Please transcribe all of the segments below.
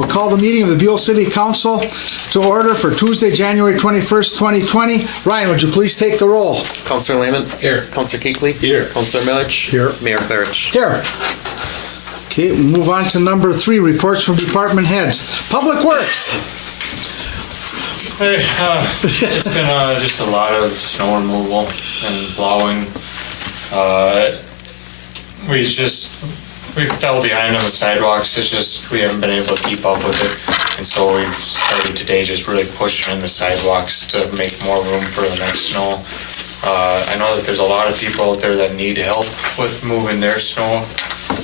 We'll call the meeting of the Buhl City Council to order for Tuesday, January 21st, 2020. Ryan, would you please take the roll? Councillor Lehman? Here. Councillor Keekley? Here. Councillor Milich? Here. Mayor Clarich? Here. Okay, we'll move on to number 3, reports from department heads. Public Works. Hey, it's been just a lot of snow removal and plowing. We fell behind on the sidewalks. It's just we haven't been able to keep up with it, and so we've started today just really pushing in the sidewalks to make more room for the next snow. I know that there's a lot of people out there that need help with moving their snow,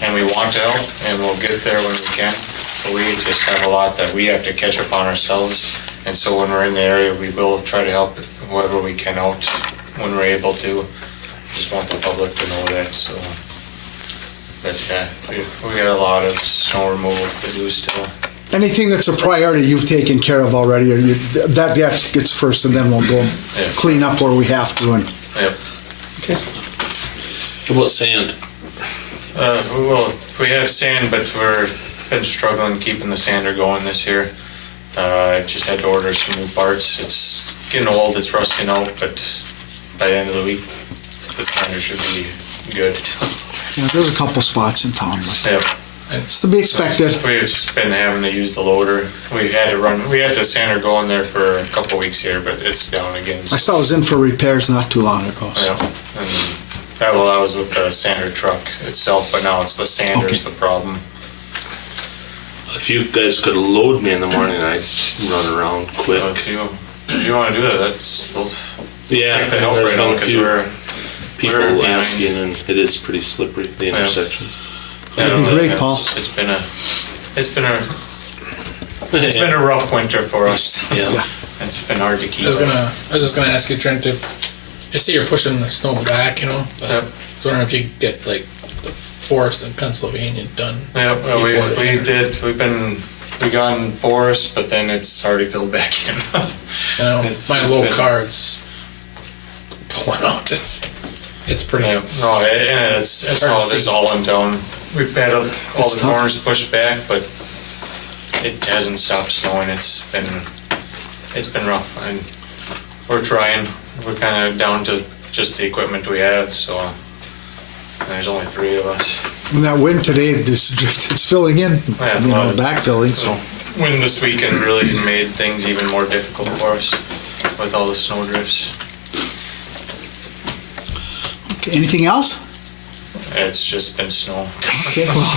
and we want to help, and we'll get there when we can. But we just have a lot that we have to catch up on ourselves, and so when we're in the area, we will try to help whoever we can out when we're able to. Just want the public to know that. So, but yeah, we got a lot of snow removal to do still. Anything that's a priority you've taken care of already, or that gets first, and then we'll go clean up where we have to. And yep. Okay. What about sand? We have sand, but we've been struggling keeping the sander going this year. I just had to order some new parts. It's getting old, it's rusting out, but by the end of the week, the sander should be good. Yeah, there's a couple spots in town, but Yep. it's to be expected. We've just been having to use the loader. We had the sander going there for a couple weeks here, but it's down again. I saw it was in for repairs not too long ago. So. Yeah, and that was with the sander truck itself, but now it's the sander's the problem. If you guys could load me in the morning, I'd run around quick. So if you want to do that, we'll take the help right now because we're people behind. asking, and it is pretty slippery, the intersections. That'd be great, Paul. It's been a rough winter for us. Yeah. It's been hard to keep. I was just gonna ask you, Trent, if I see you're pushing the snow back, but I was wondering if you could get like the forest in Pennsylvania done. Yeah, we got in forest, but then it's already filled back in. My low car, it's pulling out. It's pretty. Yeah, no, and it's all in town. We've had all the corners pushed back, but it hasn't stopped snowing. It's been rough, and we're trying. We're kind of down to just the equipment we have, so there's only 3 of us. And that wind today, it's filling in, backfilling. So wind this weekend really made things even more difficult for us with all the snow drifts. Okay, anything else? It's just been snow. Okay, well,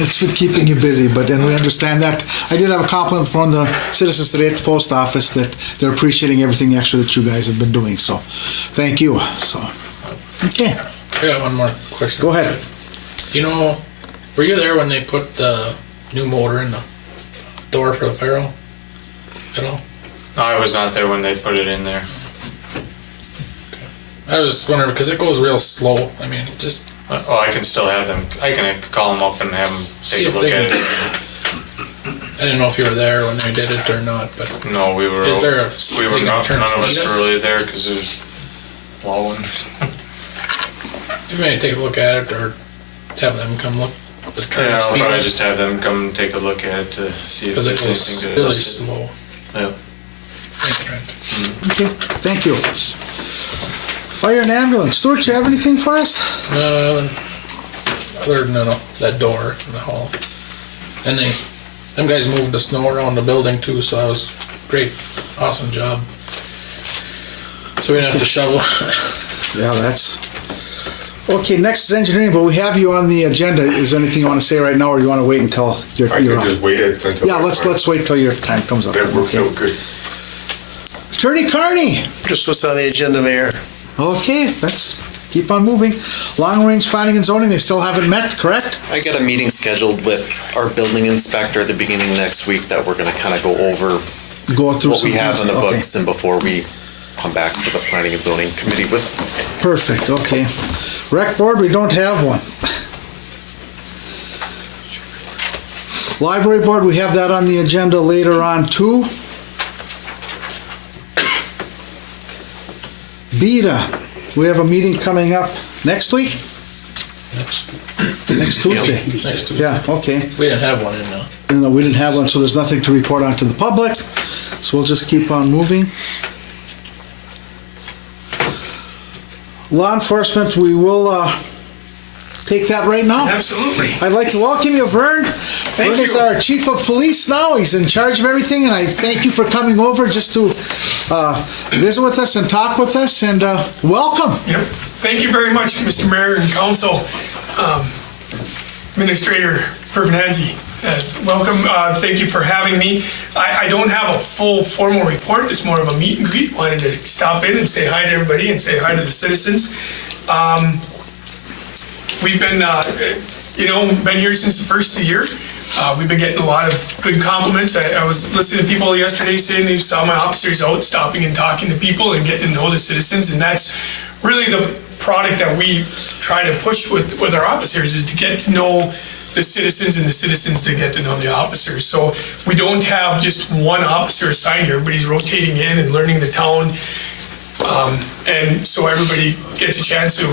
it's been keeping you busy, but then we understand that. I did have a compliment from the citizens today at the post office that they're appreciating everything extra that you guys have been doing, so thank you. So, okay. I got one more question. Go ahead. Were you there when they put the new motor in the door for the Faro at all? No, I was not there when they put it in there. I was just wondering, because it goes real slow. I mean, I can still have them. I can call them up and have them take a look at it. I didn't know if you were there when they did it or not, but No, we were. Is there None of us were really there because it was blowing. you may take a look at it or have them come look. Yeah, I'll probably just have them come take a look at it to see if Because there's it goes anything to really list it. slow. Yeah. Thanks, Trent. Okay, thank you. Fire and ambulance. Stuart, you have anything for us? Other than that door in the hall. And them guys moved the snow around the building too, so that was great. Awesome job. So we didn't have to shovel. Yeah, that's... Okay, next is engineering, but we have you on the agenda. Is there anything you want to say right now, or you want to wait until you're I could on? just wait until... Yeah, let's wait till your time comes up. That works Okay. out good. Attorney Carney. Just what's on the agenda, Mayor? Okay, let's keep on moving. Long range planning and zoning, they still haven't met, correct? I got a meeting scheduled with our building inspector at the beginning of next week that we're going to kind of go over Go through what some we have things. in the Okay. books and before we come back to the planning and zoning committee with. Perfect, okay. Rec board, we don't have one. Library board, we have that on the agenda later on too. BETA, we have a meeting coming up next week? Next Tuesday. Next Tuesday. Yeah, okay. We didn't have one in And we didn't have one, so there's nothing to report on to the public. So we'll just keep on moving. Law enforcement, we will take that right now. Absolutely. I'd like to welcome you, Vern. Vern is you. our chief of police now. He's in charge of everything, and I thank you for coming over just to visit with us and talk with us, and welcome. Yep. Thank you very much, Mr. Mayor and Council. Administrator Pervenanzi, welcome. Thank you for having me. I don't have a full formal report. It's more of a meet and greet. Wanted to stop in and say hi to everybody and say hi to the citizens. We've been, been here since the first of the year. We've been getting a lot of good compliments. I was listening to people yesterday saying they saw my officers out stopping and talking to people and getting to know the citizens, and that's really the product that we try to push with our officers, is to get to know the citizens and the citizens to get to know the officers. So we don't have just one officer assigned here. Everybody's rotating in and learning the town. And so everybody gets a chance to,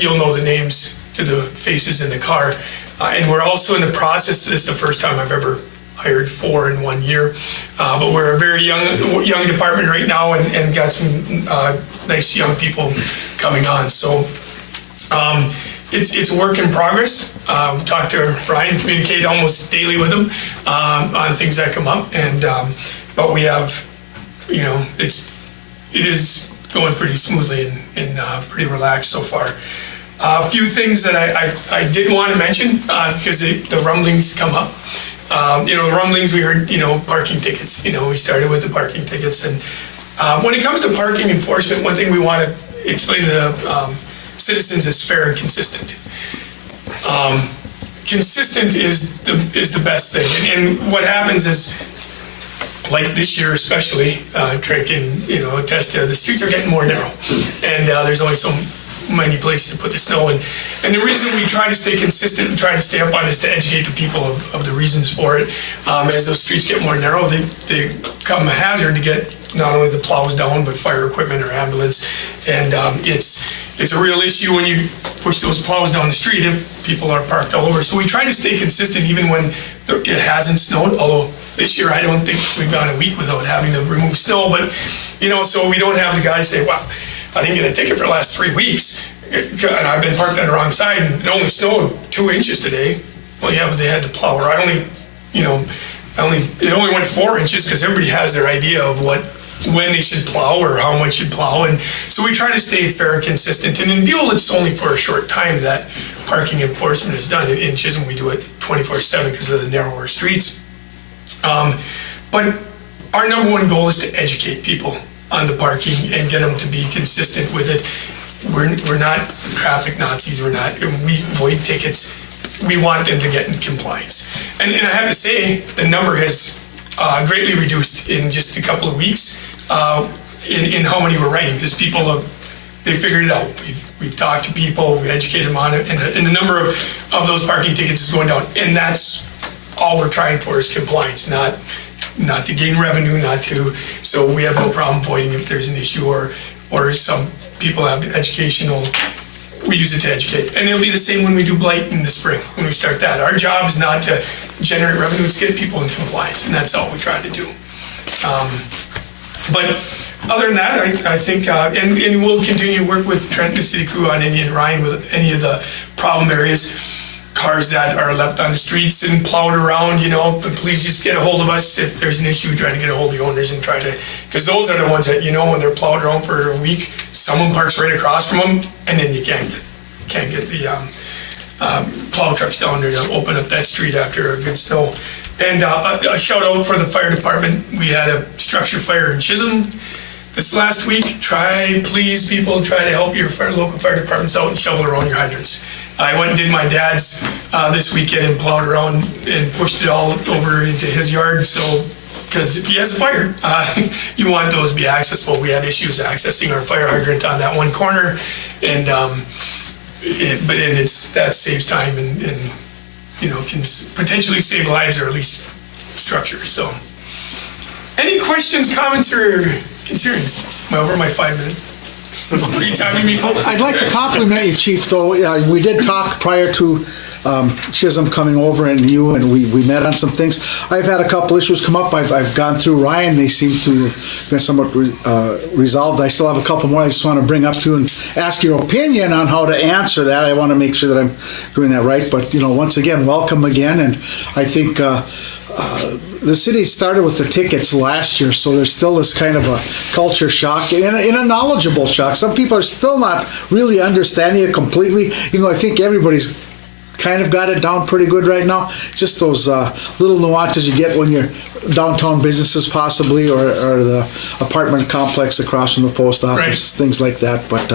you'll know the names to the faces in the car. And we're also in the process, this is the first time I've ever hired 4 in 1 year. But we're a very young department right now, and got some nice young people coming on. So it's a work in progress. We talk to Brian, communicate almost daily with him on things that come up. And but we have, it is going pretty smoothly and pretty relaxed so far. A few things that I did want to mention because the rumblings come up. The rumblings, we heard, parking tickets. We started with the parking tickets. And when it comes to parking enforcement, one thing we want to explain to the citizens is fair and consistent. Consistent is the best thing. And what happens is, like this year especially, Trent can attest to, the streets are getting more narrow. And there's only so many places to put the snow in. And the reason we try to stay consistent and try to stay up on is to educate the people of the reasons for it. As those streets get more narrow, they become a hazard to get not only the plows down, but fire equipment or ambulance. And it's a real issue when you push those plows down the street if people are parked all over. So we try to stay consistent even when it hasn't snowed, although this year I don't think we've gone a week without having to remove snow. But, so we don't have the guys say, wow, I didn't get a ticket for the last 3 weeks, and I've been parked on the wrong side, and it only snowed 2 inches today. Well, yeah, but they had to plow, or it only went 4 inches, because everybody has their idea of when they should plow or how much should plow. And so we try to stay fair and consistent. And in Buhl, it's only for a short time that parking enforcement is done. In Chisholm, we do it 24/7 because of the narrower streets. But our number one goal is to educate people on the parking and get them to be consistent with it. We're not traffic Nazis. We void tickets. We want them to get in compliance. And I have to say, the number has greatly reduced in just a couple of weeks in how many we're writing, because people they figured it out. We've talked to people, we educated them on it, and the number of those parking tickets is going down. And that's all we're trying for, is compliance, not to gain revenue, so we have no problem voiding if there's an issue, or some people have educational, we use it to educate. And it'll be the same when we do blight in the spring, when we start that. Our job is not to generate revenue, it's to get people in compliance, and that's all we try to do. But other than that, I think, and we'll continue to work with Trent and the city crew on any, and Ryan with any of the problem areas. Cars that are left on the streets and plowed around, but please just get a hold of us if there's an issue. Try to get a hold of the owners and try to, because those are the ones that, when they're plowed around for a week, someone parks right across from them, and then you can't get the plow trucks down there to open up that street after a good snow. And a shout out for the fire department. We had a structure fire in Chisholm this last week. Please, people, try to help your local fire departments out and shovel around your hydrants. I went and did my dad's this weekend and plowed around and pushed it all over into his yard. So, because if he has a fire, you want those to be accessible. We had issues accessing our fire hydrant on that one corner, and that saves time and can potentially save lives, or at least structures. So, any questions, comments, or concerns? Am I over my 5 minutes? I'd like to compliment you, Chief, though. We did talk prior to she has them coming over and we met on some things. I've had a couple issues come up. I've gone through Ryan. They seem to have been somewhat resolved. I still have a couple more I just want to bring up to you and ask your opinion on how to answer that. I want to make sure that I'm doing that right. But, once again, welcome again. And I think the city started with the tickets last year, so there's still this kind of a culture shock and a knowledgeable shock. Some people are still not really understanding it completely, even though I think everybody's kind of got it down pretty good right now. Just those little nuances you get when you're downtown businesses possibly, or the apartment complex across from the post office, Right. things like that. But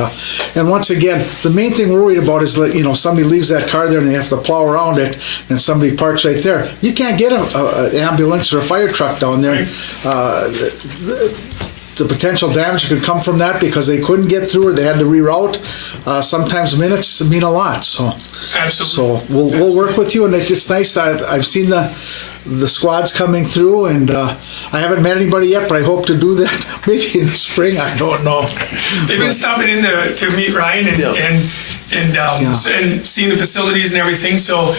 and once again, the main thing we're worried about is that somebody leaves that car there and they have to plow around it, and somebody parks right there. You can't get an ambulance or a fire truck down there. The potential damage could come from that because they couldn't get through or they had to reroute. Sometimes minutes mean a lot. So, Absolutely. So we'll work with you, and it's nice. I've seen the squads coming through, and I haven't met anybody yet, but I hope to do that maybe in the spring. I don't know. They've been stopping in to meet Ryan and seeing the facilities and everything. So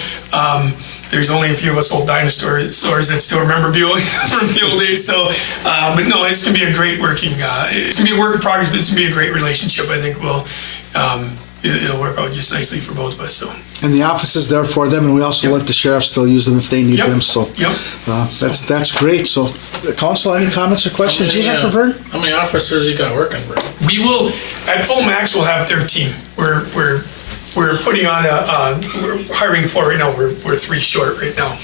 there's only a few of us old dinosaur stores that still remember Buell from the old days. So, but no, it's gonna be a great working. It's gonna be a work in progress, but it's gonna be a great relationship. I think it'll work out just nicely for both of us. So. And the office is there for them, and we also let the sheriff still use them if they need them. So that's great. So, council, any comments or questions you have for Vern? How many officers you got working, Vern? We will, at full max, we'll have 13. We're putting on we're hiring for right now. We're 3 short right now.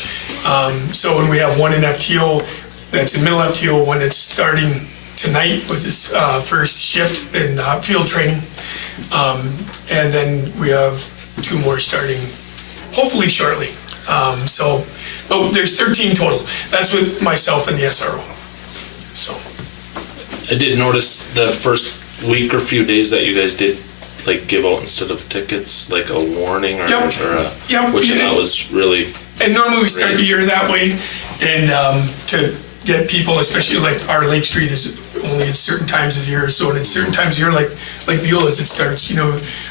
So when we have one in FTO, that's in middle FTO, one that's starting tonight was his first shift in field training. And then we have 2 more starting hopefully shortly. But there's 13 total. That's with myself and the SRO. So. I did notice the first week or few days that you guys did give out instead of tickets, like a warning or which that was really. And normally we start the year that way, and to get people, especially like our Lake Street is only at certain times of the year. So at certain times of the year, like Beulah's, it starts.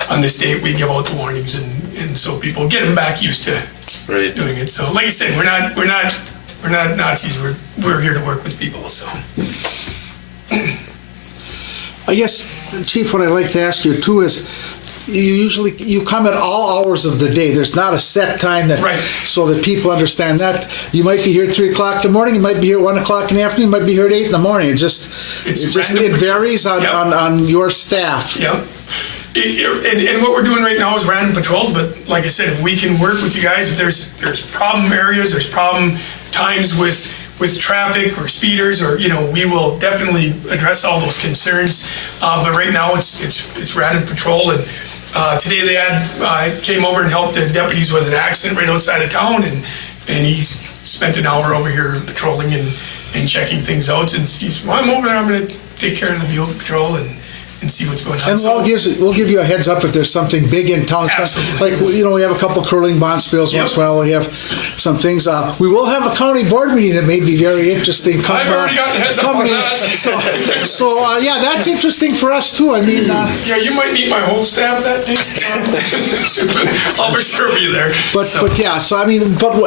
On this date we give out the warnings, and so people get them back used to doing it. So like I said, we're not Nazis. We're here to work with people. So. I guess, Chief, what I'd like to ask you too is, you come at all hours of the day. There's not a set time so that people understand that. You might be here at 3 o'clock in the morning. You might be here at 1 o'clock in the afternoon. You might be here at 8 in the morning. It varies on your staff. Yeah. And what we're doing right now is random patrols. But like I said, if we can work with you guys, if there's problem areas, there's problem times with traffic or speeders, or we will definitely address all those concerns. But right now it's random patrol, and today they came over and helped the deputies with an accident right outside of town, and he's spent an hour over here patrolling and checking things out. And he's, well, I'm over there. I'm going to take care of the vehicle patrol and see what's going on. And we'll give you a heads up if there's something big in town. Absolutely. Like, we have a couple curling bond spills once in a while. We have some things. We will have a county board meeting that may be very interesting. I've already got the heads up on that. So that's interesting for us too. I mean, you might meet my whole staff that day. I'll for sure be there. But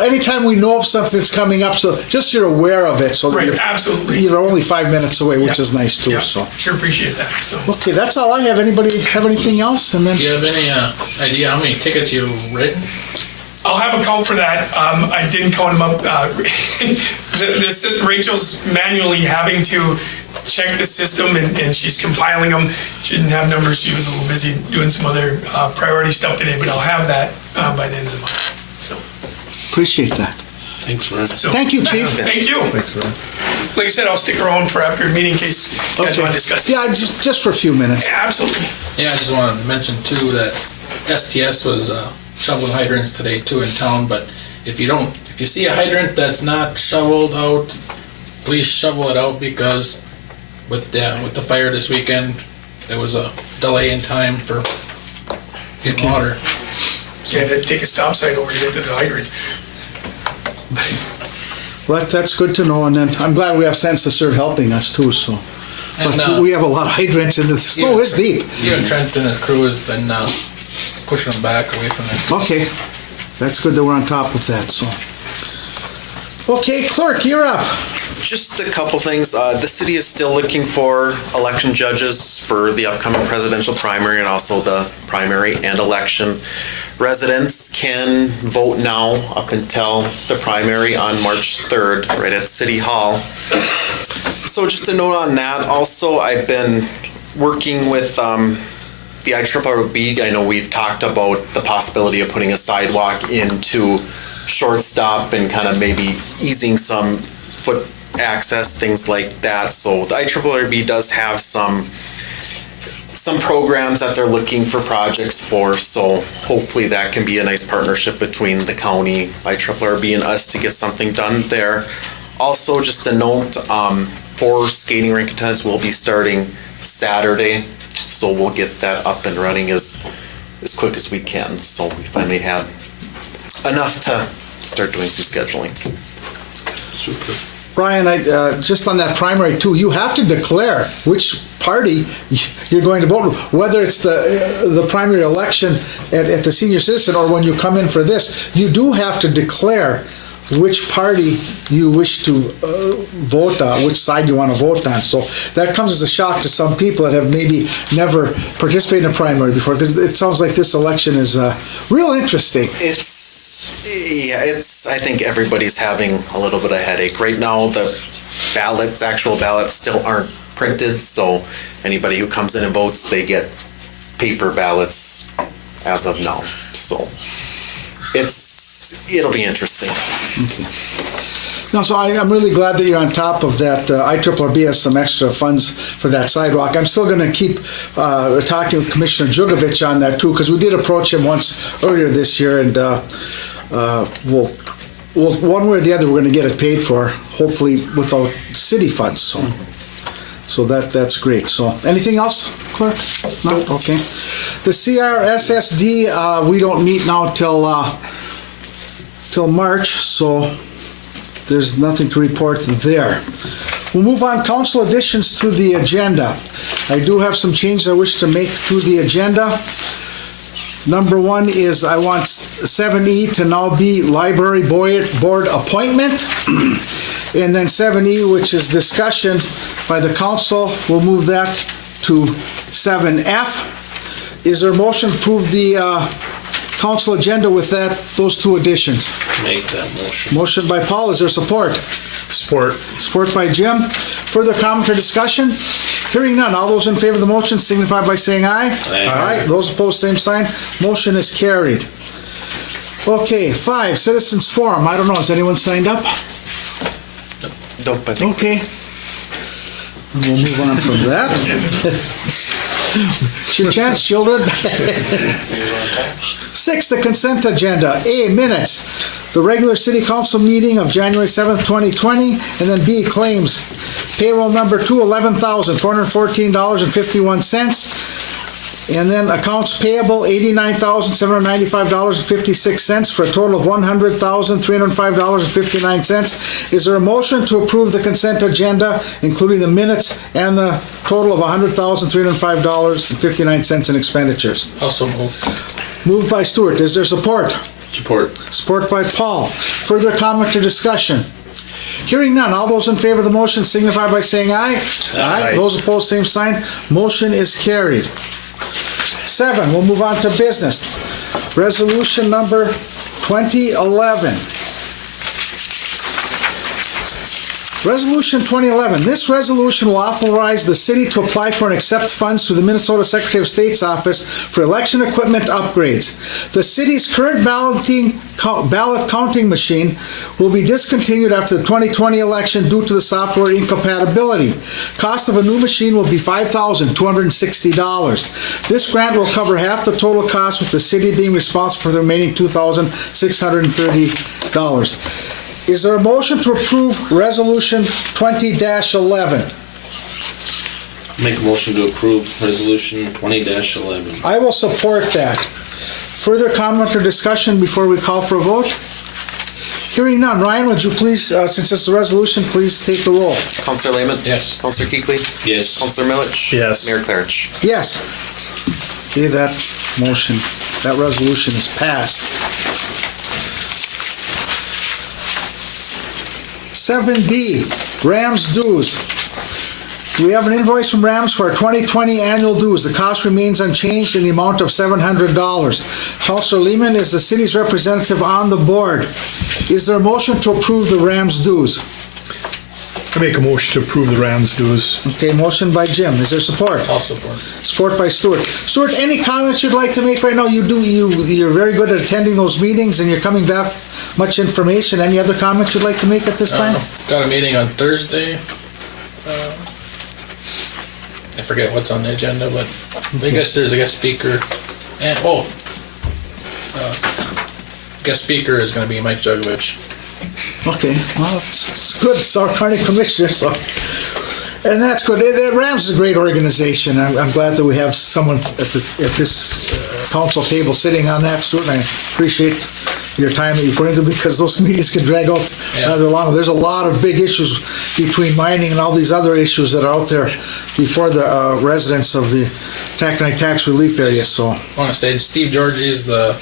anytime we know of something that's coming up, so just you're aware of it. So absolutely. You're only 5 minutes away, which is nice too. So sure appreciate that. So. Okay, that's all I have. Anybody have anything else? And then, do you have any idea how many tickets you've written? I'll have a count for that. I didn't count them up. Rachel's manually having to check the system, and she's compiling them. She didn't have numbers. She was a little busy doing some other priority stuff today, but I'll have that by the end of the month. So appreciate that. Thanks, Vern. Thank you, Chief. Thank you. Thanks, Vern. Like I said, I'll stick around for after the meeting in case you guys want to discuss it. Yeah, just for a few minutes. Yeah, absolutely. Yeah, I just want to mention too that STS was shoveling hydrants today too in town. But if you see a hydrant that's not shoveled out, please shovel it out, because with the fire this weekend, there was a delay in time for getting water. You had to take a stop sign over to get to the hydrant. Well, that's good to know, and then I'm glad we have Sense to Serve helping us too. So, but we have a lot of hydrants, and the snow is deep. Even Trent and his crew has been pushing them back away from it. Okay, that's good that we're on top of that, so. Okay, clerk, you're up. Just a couple things. The city is still looking for election judges for the upcoming presidential primary and also the primary and election. Residents can vote now up until the primary on March 3rd, right at City Hall. So just a note on that. Also, I've been working with the IRRB. I know we've talked about the possibility of putting a sidewalk into shortstop and kind of maybe easing some foot access, things like that. So the IRRB does have some programs that they're looking for projects for. So hopefully that can be a nice partnership between the county, IRRB, and us to get something done there. Also, just a note, 4 skating rink attendants will be starting Saturday. So we'll get that up and running as quick as we can. So we finally had enough to start doing some scheduling. Super. Brian, just on that primary too, you have to declare which party you're going to vote with, whether it's the primary election at the senior citizen or when you come in for this. You do have to declare which party you wish to vote on, which side you want to vote on. So that comes as a shock to some people that have maybe never participated in a primary before, because it sounds like this election is real interesting. I think everybody's having a little bit of headache. Right now, the actual ballots still aren't printed, so anybody who comes in and votes, they get paper ballots as of now. So it'll be interesting. Okay. No, so I'm really glad that you're on top of that. IRRB has some extra funds for that sidewalk. I'm still going to keep talking with Commissioner Jugovich on that too, because we did approach him once earlier this year, and we'll one way or the other we're going to get it paid for, hopefully without city funds. So that's great. So anything else, clerk? No. Okay. The CRSSD we don't meet now till March, so there's nothing to report there. We'll move on. Council additions to the agenda. I do have some changes I wish to make to the agenda. Number 1 is I want 7E to now be library board appointment. And then 7E, which is discussion by the council, we'll move that to 7F. Is there a motion to approve the council agenda with those 2 additions? Make that motion. Motion by Paul, is there support? Support. Support by Jim. Further comment or discussion? Hearing none, all those in favor of the motion signify by saying aye. Aye. Those opposed, same sign. Motion is carried. Okay, 5, citizens forum. I don't know, has anyone signed up? Nope, I think. Okay. And we'll move on from that. It's your chance, children. 6, the consent agenda. A, minutes. The regular city council meeting of January 7th, 2020. And then B, claims. Payroll number 2, $11,414.51. And then accounts payable, $89,795.56 for a total of $100,305.59. Is there a motion to approve the consent agenda, including the minutes and the total of $100,305.59 in expenditures? Also moved. Moved by Stuart. Is there support? Support. Support by Paul. Further comment or discussion? Hearing none, all those in favor of the motion signify by saying aye. Aye. Those opposed, same sign. Motion is carried. 7, we'll move on to business. Resolution number 2011. Resolution 2011. This resolution will authorize the city to apply for and accept funds through the Minnesota Secretary of State's office for election equipment upgrades. The city's current ballot counting machine will be discontinued after the 2020 election due to the software incompatibility. Cost of a new machine will be $5,260. This grant will cover half the total cost, with the city being responsible for the remaining $2,630. Is there a motion to approve Resolution 20-11? Make a motion to approve Resolution 20-11. I will support that. Further comment or discussion before we call for a vote? Hearing none. Ryan, would you please, since it's a resolution, please take the roll. Councilor Lehman? Yes. Councilor Kuechly? Yes. Councilor Milich? Yes. Mayor Clarich? Yes. Okay, that motion, that resolution is passed. 7B, Rams dues. We have an invoice from Rams for our 2020 annual dues. The cost remains unchanged in the amount of $700. Councilor Lehman is the city's representative on the board. Is there a motion to approve the Rams dues? I make a motion to approve the Rams dues. Okay, motion by Jim. Is there support? I'll support. Support by Stuart. Stuart, any comments you'd like to make right now? You're very good at attending those meetings and you're coming back with much information. Any other comments you'd like to make at this time? Got a meeting on Thursday. I forget what's on the agenda, but I guess there's a guest speaker. And guest speaker is going to be Mike Jugovich. Okay, well, it's good. It's our county commissioner, so. And that's good. Rams is a great organization. I'm glad that we have someone at this council table sitting on that, Stuart. I appreciate your time that you put into it because those meetings can drag out rather long. There's a lot of big issues between mining and all these other issues that are out there before the residents of the Taconite Tax Relief area. So I want to say Steve Georgie is the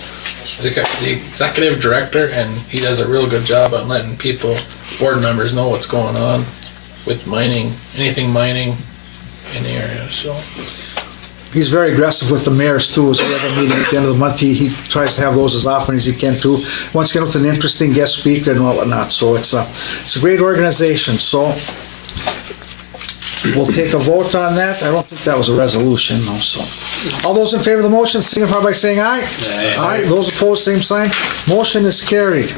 executive director, and he does a real good job on letting people, board members, know what's going on with mining, anything mining in the area. So he's very aggressive with the mayors too. So we have a meeting at the end of the month. He tries to have those as often as he can too. Once again with an interesting guest speaker and whatnot. So it's a great organization. So we'll take a vote on that. I don't think that was a resolution, no. So all those in favor of the motion signify by saying aye. Aye. Those opposed, same sign. Motion is carried.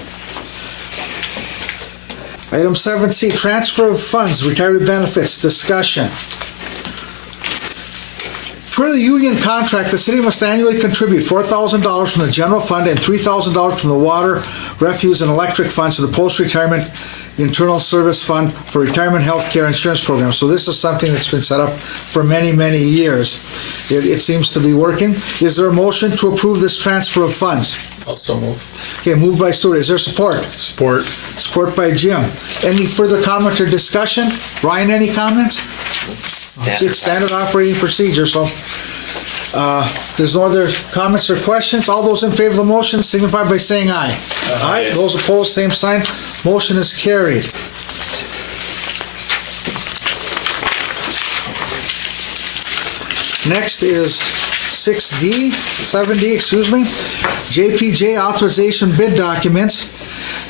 Item 7C, transfer of funds, retiree benefits, discussion. For the union contract, the city must annually contribute $4,000 from the general fund and $3,000 from the water, refuse, and electric funds to the post-retirement internal service fund for retirement health care insurance program. So this is something that's been set up for many, many years. It seems to be working. Is there a motion to approve this transfer of funds? also move. Okay, moved by Stuart. Is there support? Support. Support by Jim. Any further comment or discussion? Ryan, any comments? It's standard operating procedure, so if there's no other comments or questions, all those in favor of the motion signify by saying aye. Aye. Those opposed, same sign. Motion is carried. Next is 7D, JPJ authorization bid documents.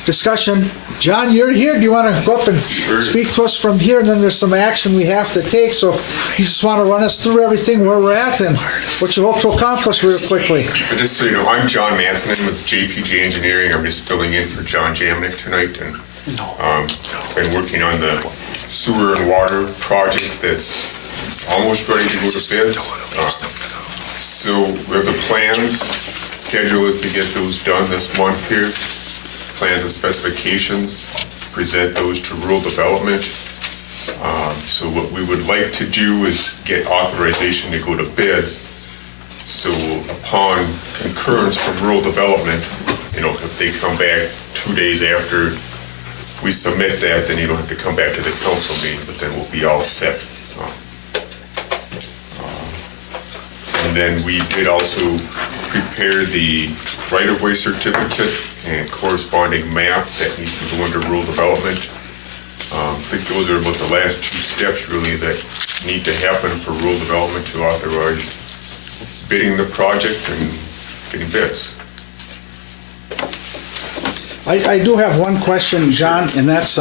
Discussion. John, you're here. Do you want to go up and speak to us from here? And then there's some action we have to take. So if you just want to run us through everything where we're at and what you hope to accomplish real quickly. Just so you know, I'm John Mansonin with JPJ Engineering. I'm just filling in for John Jamnick tonight, and been working on the sewer and water project that's almost ready to go to bid. So we have the plans. Schedule is to get those done this month here. Plans and specifications, present those to rural development. So what we would like to do is get authorization to go to bids. So upon concurrence from rural development, if they come back 2 days after we submit that, then you don't have to come back to the council meeting, but then we'll be all set. And then we did also prepare the right-of-way certificate and corresponding map that needs to go into rural development. I think those are about the last two steps really that need to happen for rural development to authorize bidding the project and getting bids. I do have one question, John, and that's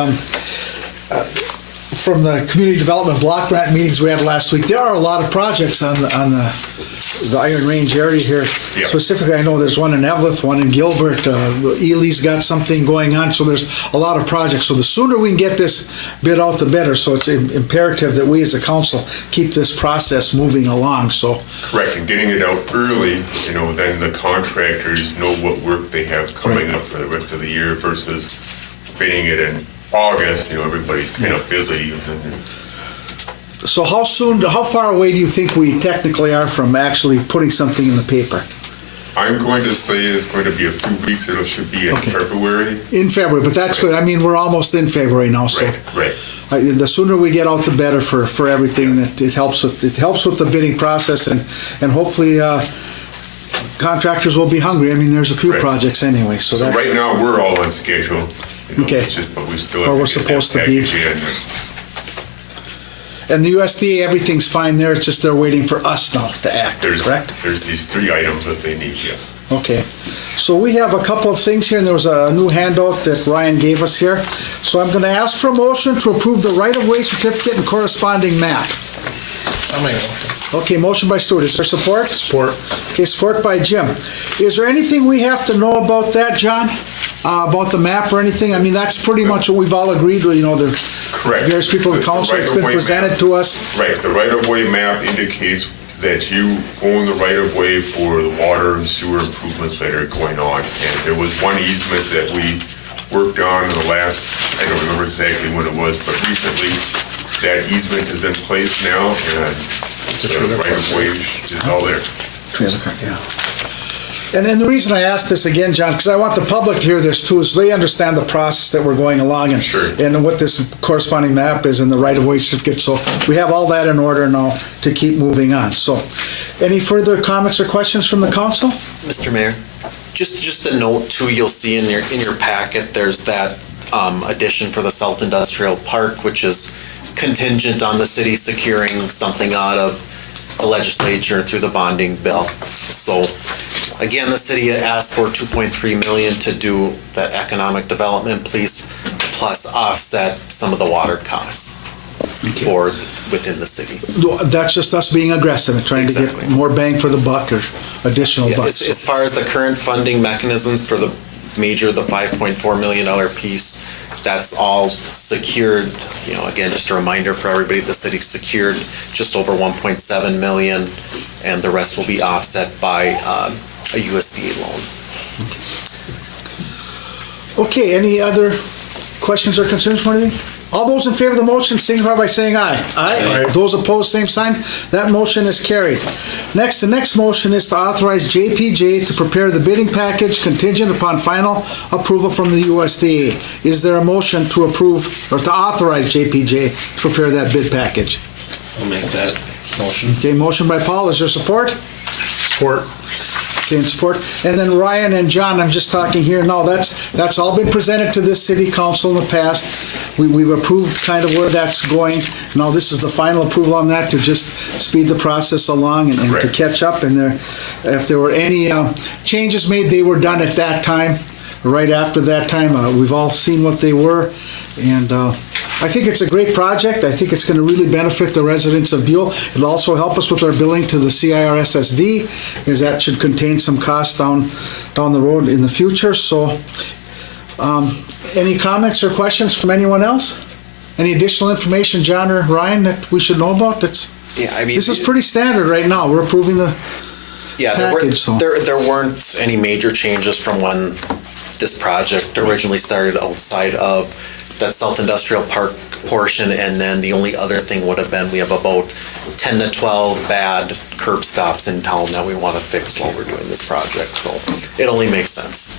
from the community development block grant meetings we had last week. There are a lot of projects on the Iron Range area here. Yeah. Specifically, I know there's one in Evelyn, one in Gilbert. Ely's got something going on, so there's a lot of projects. So the sooner we can get this bid out, the better. So it's imperative that we as a council keep this process moving along. So correct, and getting it out early, then the contractors know what work they have coming up for the rest of the year versus bidding it in August. Everybody's kind of busy. So how far away do you think we technically are from actually putting something in the paper? I'm going to say it's going to be a few weeks. It should be in February. In February, but that's good. I mean, we're almost in February now, so right. The sooner we get out, the better for everything. That it helps with the bidding process, and hopefully contractors will be hungry. I mean, there's a few projects anyway. So right now we're all on schedule. You know, Okay. it's just, but we still Or have we're to get that supposed to be. package in. And the USDA, everything's fine there, it's just they're waiting for us now to act, correct? There's these 3 items that they need, yes. Okay, so we have a couple of things here, and there was a new handout that Ryan gave us here. So I'm gonna ask for a motion to approve the right-of-way certificate and corresponding map. I'll make a motion. Okay, motion by Stuart, is there support? Support. Okay, support by Jim. Is there anything we have to know about that, John? About the map or anything? I mean, that's pretty much what we've all agreed with, you know, the Correct. various people in the council, it's been right-of-way presented map. to us. Right, the right-of-way map indicates that you own the right-of-way for the water and sewer improvements that are going on. And there was one easement that we worked on in the last, I don't remember exactly when it was, but recently that easement is in place now and the right-of-way is all there. And then the reason I asked this again, John, because I want the public to hear this too, is they understand the process that we're going along and, Sure. and what this corresponding map is and the right-of-way certificate. So we have all that in order now to keep moving on. So any further comments or questions from the council? Mr. Mayor, just a note too, you'll see in your packet, there's that addition for the South Industrial Park, which is contingent on the city securing something out of the legislature through the bonding bill. So again, the city asked for 2.3 million to do that economic development piece, plus offset some of the water costs for within the city. That's just us being aggressive and trying to Exactly. get more bang for the buck or additional Yeah, bucks. as far as the current funding mechanisms for the $5.4 million piece, that's all secured. You know, again, just a reminder for everybody, the city secured just over 1.7 million, and the rest will be offset by a USDA loan. Okay, any other questions or concerns from anything? All those in favor of the motion signify by saying aye. Aye. Those opposed, same sign. That motion is carried. Next, the next motion is to authorize JPJ to prepare the bidding package contingent upon final approval from the USDA. Is there a motion to approve or to authorize JPJ to prepare that bid package? I'll make that motion. Okay, motion by Paul. Is there support? Support. Okay, and support. And then Ryan and John, I'm just talking here now, that's all been presented to this city council in the past. We've approved kind of where that's going. Now this is the final approval on that to just speed the process along and to Correct. catch up. And if there were any changes made, they were done at that time, right after that time. We've all seen what they were. And I think it's a great project. I think it's going to really benefit the residents of Buhl. It'll also help us with our billing to the CIRSSD, as that should contain some costs down the road in the future. So, any comments or questions from anyone else? Any additional information, John or Ryan, that we should know about? This is pretty standard right now. We're approving the package. There weren't any major changes from when this project originally started outside of that South Industrial Park portion, and then the only other thing would have been we have about 10 to 12 bad curb stops in town that we want to fix while we're doing this project, so it only makes sense.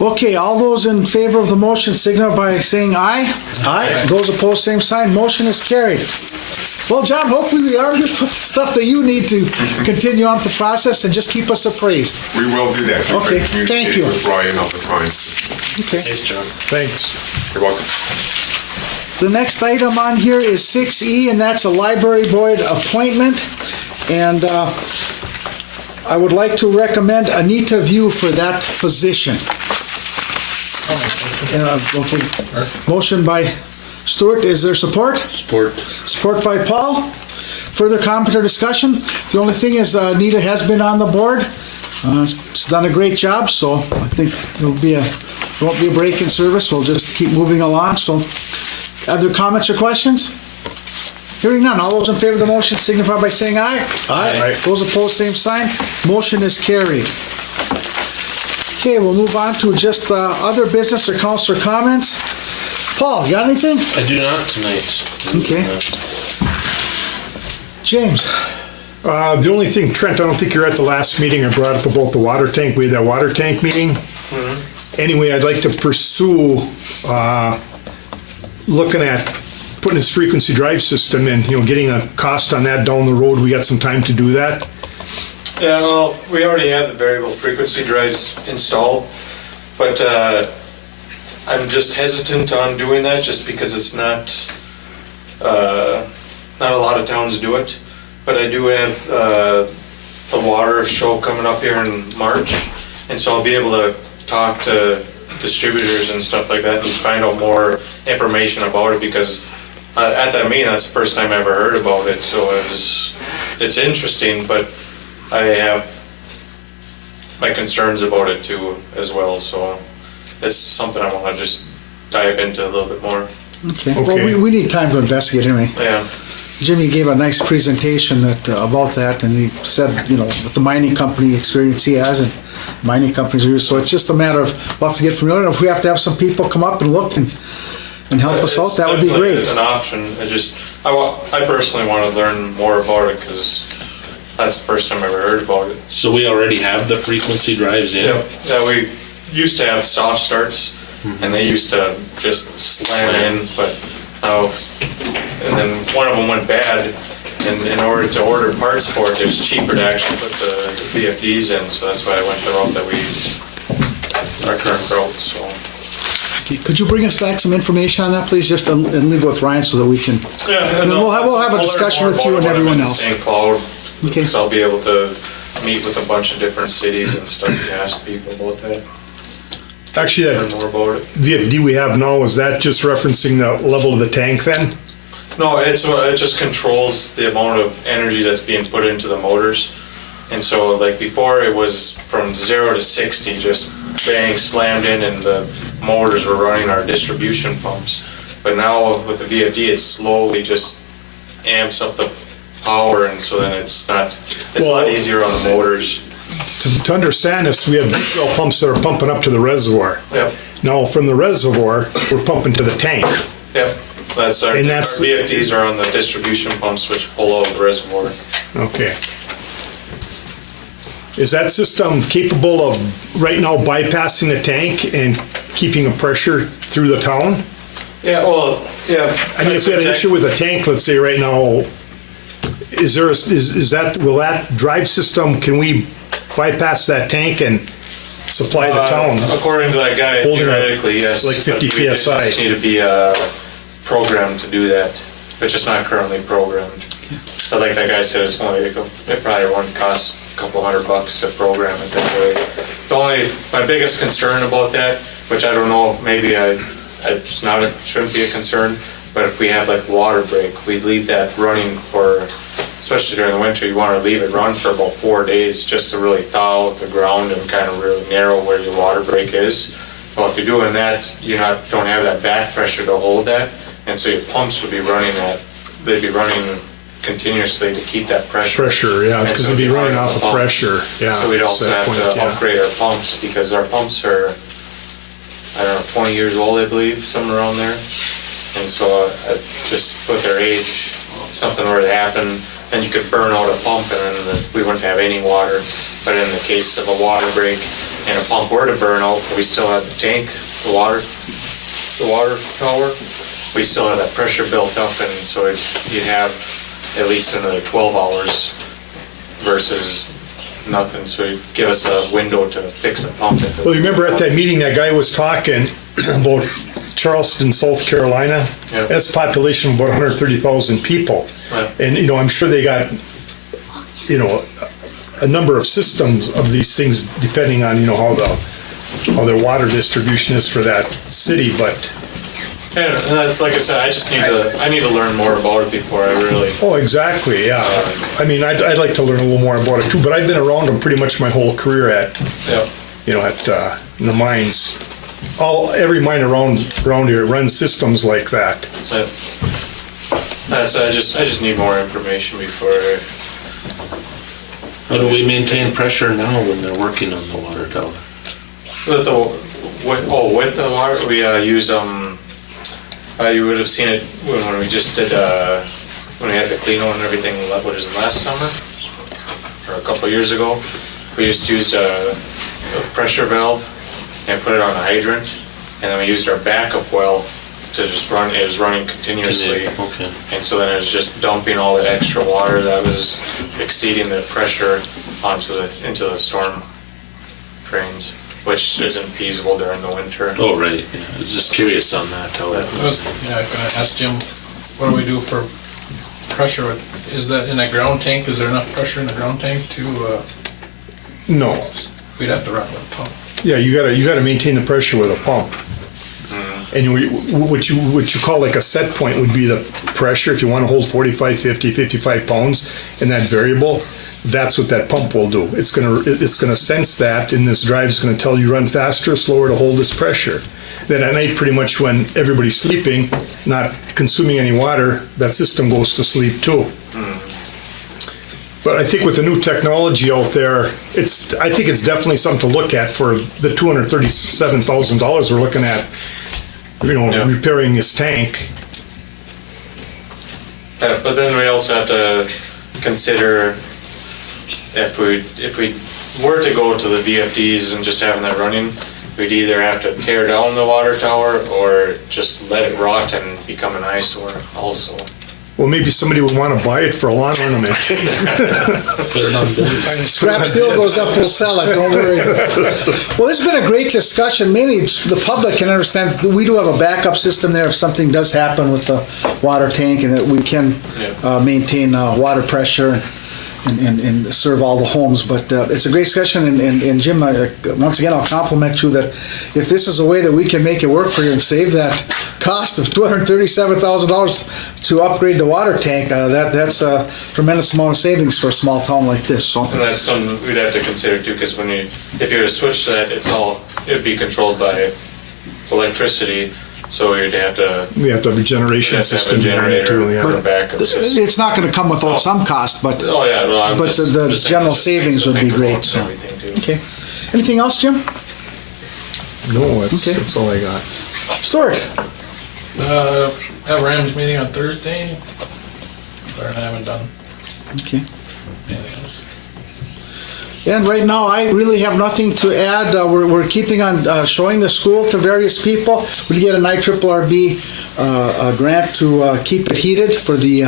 Okay, all those in favor of the motion signal by saying aye. Aye. Those opposed, same sign. Motion is carried. Well, John, hopefully we are just put the stuff that you need to continue on with the process and just keep us appraised. We will do that. We've Okay, been thank communicating you. with Brian all the time. Okay. Thanks, John. Thanks. You're welcome. The next item on here is 6E, and that's a library board appointment. And I would like to recommend Anita View for that position. Motion by Stuart, is there support? Support. Support by Paul. Further comment or discussion? The only thing is Anita has been on the board. She's done a great job, so I think there won't be a break in service. We'll just keep moving along. So, other comments or questions? Hearing none. All those in favor of the motion signify by saying aye. Aye. Those opposed, same sign. Motion is carried. Okay, we'll move on to just other business or councilor comments. Paul, you got anything? I do not tonight. Okay. James? The only thing, Trent, I don't think you're at the last meeting. I brought up about the water tank. We had that water tank meeting. Anyway, I'd like to pursue looking at putting this frequency drive system in, getting a cost on that down the road. We got some time to do that. Yeah, well, we already have the variable frequency drives installed, But I'm just hesitant on doing that just because it's not a lot of towns do it. But I do have the water show coming up here in March, and so I'll be able to talk to distributors and stuff like that and find out more information about it, because at that meeting, that's the first time I ever heard about it. So it's interesting, but I have my concerns about it too as well. So it's something I want to just dive into a little bit more. Okay. Well, we need time to investigate anyway. Yeah. Jimmy gave a nice presentation about that, and he said, with the mining company experience he has, and mining companies are, so it's just a matter of, we'll have to get familiar. If we have to have some people come up and look and help us out, that would be great. It's an option. I personally want to learn more about it, because that's the first time I ever heard about it. So we already have the frequency drives in? Yeah, we used to have soft starts, and they used to just slam in, but now, and then one of them went bad, and in order to order parts for it, it's cheaper to actually put the VFDs in, so that's why I went the route that we use, our current route, so. Okay, could you bring us back some information on that, please, just to leave it with Ryan so that we can, Yeah, and then we'll have a discussion with you and everyone else. St. Cloud, Okay. because I'll be able to meet with a bunch of different cities and stuff and ask people about that, Actually, learn that more about it. VFD we have now, is that just referencing the level of the tank then? No, it just controls the amount of energy that's being put into the motors. And so like before it was from 0 to 60, just bang, slammed in, and the motors were running our distribution pumps. But now with the VFD, it slowly just amps up the power, and so then it's a lot easier on the motors. To understand this, we have deep well pumps that are pumping up to the reservoir. Yep, Now, from the reservoir, we're pumping to the tank. yep. That's our And that's- our VFDs are on the distribution pumps, which pull out the reservoir. Okay. Is that system capable of right now bypassing the tank and keeping a pressure through the town? Yeah, well, yeah. I mean, if we had an issue with a tank, let's say right now, will that drive system, can we bypass that tank and supply the town? According to that guy, Holding theoretically, yes. like 50 but we PSI. just need to be programmed to do that, which is not currently programmed. But like that guy said, it probably won't cost a couple $100 to program it that way. My biggest concern about that, which I don't know, maybe it shouldn't be a concern, but if we have like water break, we leave that running for, especially during the winter, you want to leave it run for about 4 days just to really thaw out the ground and kind of really narrow where your water break is. Well, if you're doing that, you don't have that back pressure to hold that, and so your pumps would be they'd be running continuously to keep that pressure. Pressure, yeah, because it'd be running off of pressure, yeah. So we'd also have to yeah. upgrade our pumps, because our pumps are, I don't know, 20 years old, I believe, somewhere around there. And so just with their age, something were to happen, then you could burn out a pump and then we wouldn't have any water. But in the case of a water break and a pump were to burn out, we still have the tank, the water tower, we still have that pressure built up, and so you'd have at least another 12 hours versus nothing. So it'd give us a window to fix a pump. Well, you remember at that meeting, that guy was talking about Charleston, South Carolina. Yeah. That's a population of about 130,000 people. Right. And, I'm sure they got, a number of systems of these things depending on, how their water distribution is for that city, but. And that's, like I said, I need to learn more about it before I really. Oh, exactly, yeah. I mean, I'd like to learn a little more about it too, but I've been around them pretty much my whole career at in the mines. Every mine around here runs systems like that. I just need more information before. How do we maintain pressure now when they're working on the water tower? With the water, we use you would have seen it when we just did when we had the cleano and everything. What is it, last summer or a couple of years ago? We just used a pressure valve and put it on a hydrant, and then we used our backup well to just run. It was running continuously, Okay. and so then it was just dumping all the extra water that was exceeding the pressure into the storm drains. which isn't feasible during the winter. Oh, right, yeah. I was just curious on that, how that. I'm gonna ask Jim, what do we do for pressure? Is that in a ground tank? Is there enough pressure in the ground tank to, No. we'd have to run with a pump? Yeah, you gotta maintain the pressure with a pump. And what you call like a set point would be the pressure. If you want to hold 45, 50, 55 pounds in that variable, that's what that pump will do. It's gonna sense that, and this drive is gonna tell you run faster or slower to hold this pressure. Then at night, pretty much when everybody's sleeping, not consuming any water, that system goes to sleep too. But I think with the new technology out there, I think it's definitely something to look at for the $237,000 we're looking at, repairing this tank. But then we also have to consider if we were to go to the VFDs and just having that running, we'd either have to tear down the water tower or just let it rot and become an eyesore also. Well, maybe somebody would want to buy it for a lawn ornament. Scrap steel goes up, we'll sell it, don't worry. Well, this has been a great discussion. Mainly, the public can understand that we do have a backup system there if something does happen with the water tank, and that we can maintain water pressure and serve all the homes. But it's a great discussion, and Jim, once again, I'll compliment you that if this is a way that we can make it work for you and save that cost of $237,000 to upgrade the water tank, that's a tremendous amount of savings for a small town like this. So. And that's something we'd have to consider too, because if you were to switch that, it'd be controlled by electricity. So we have to have a generation system. Backup system. It's not going to come without some cost, but the general savings would be great. So. Okay. Anything else, Jim? No, that's all I got. Stuart. Have a Rams meeting on Thursday, but I haven't done Okay. anything else. And right now, I really have nothing to add. We're keeping on showing the school to various people. We get an IRRB grant to keep it heated for the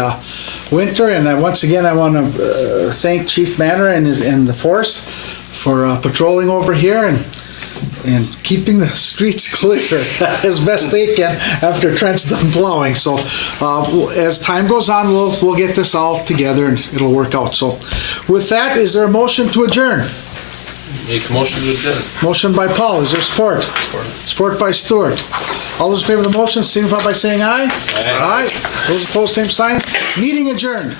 winter. And once again, I want to thank Chief Manor and the force for patrolling over here and keeping the streets clear as best they can after Trent's done plowing. So as time goes on, we'll get this all together and it'll work out. So with that, is there a motion to adjourn? Make a motion to adjourn. Motion by Paul. Is there support? Support by Stuart. All those in favor of the motion signify by saying aye. Aye. Those opposed, same sign. Meeting adjourned.